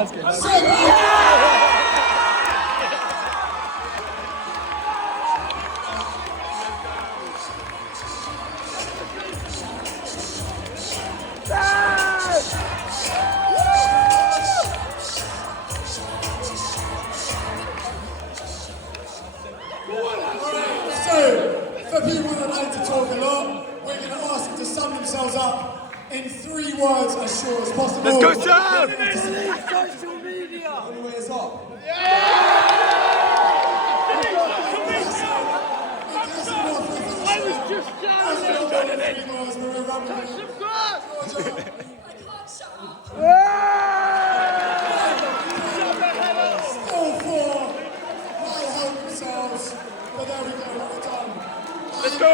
For people that like to talk a lot, we're going to ask them to sum themselves up in 3 words as short as possible. Let's go, Sam! Social media! Only way is up. I was just down All 4 might help themselves, but there we go, we're done. Let's go!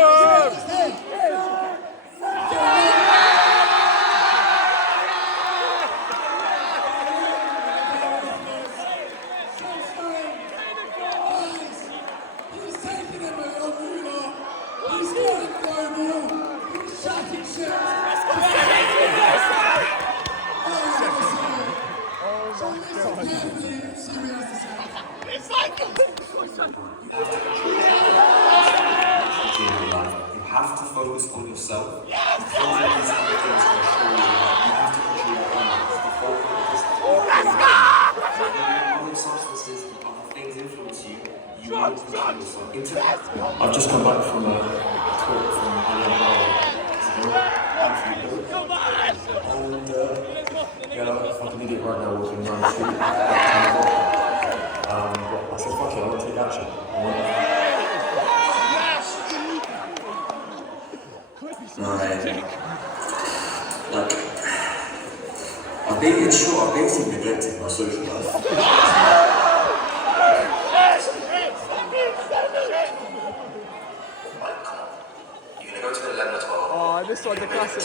He's taking him at arena. He's going global. He's chatting shit. So listen carefully and see what he has to say. You have to focus on yourself. You have to control your other substances and other things influence you. You need to control yourself. I've just come back from a talk from and yeah, I'm like an idiot right now walking around the street at 10 o'clock. But I said, fuck it, I want to take action. I've basically neglected my social life. You're gonna go to 11 or 12. Oh, this one's a classic.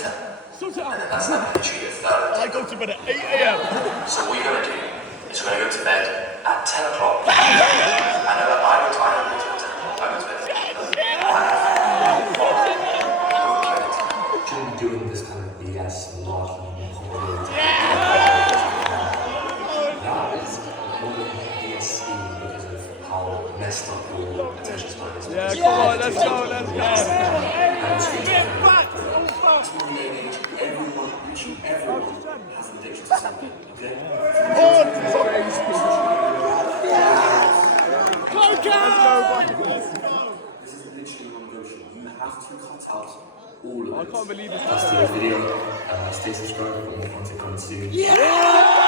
Sort it out. That's not literally a third. I go to bed at 8 a.m. So what you're gonna do is you're gonna go to bed at 10 o'clock. I know that I go to bed at 10 o'clock. Shouldn't be doing this kind of BS largely. That is more than BSC because of how messed up your attention span is. Yeah, come on, let's go, let's go. Everyone has an addiction to something, okay? This is literally non-negotiable. You have to cut out all of it. I can't believe this. That's the video. Stay subscribed for more content coming soon. Yeah!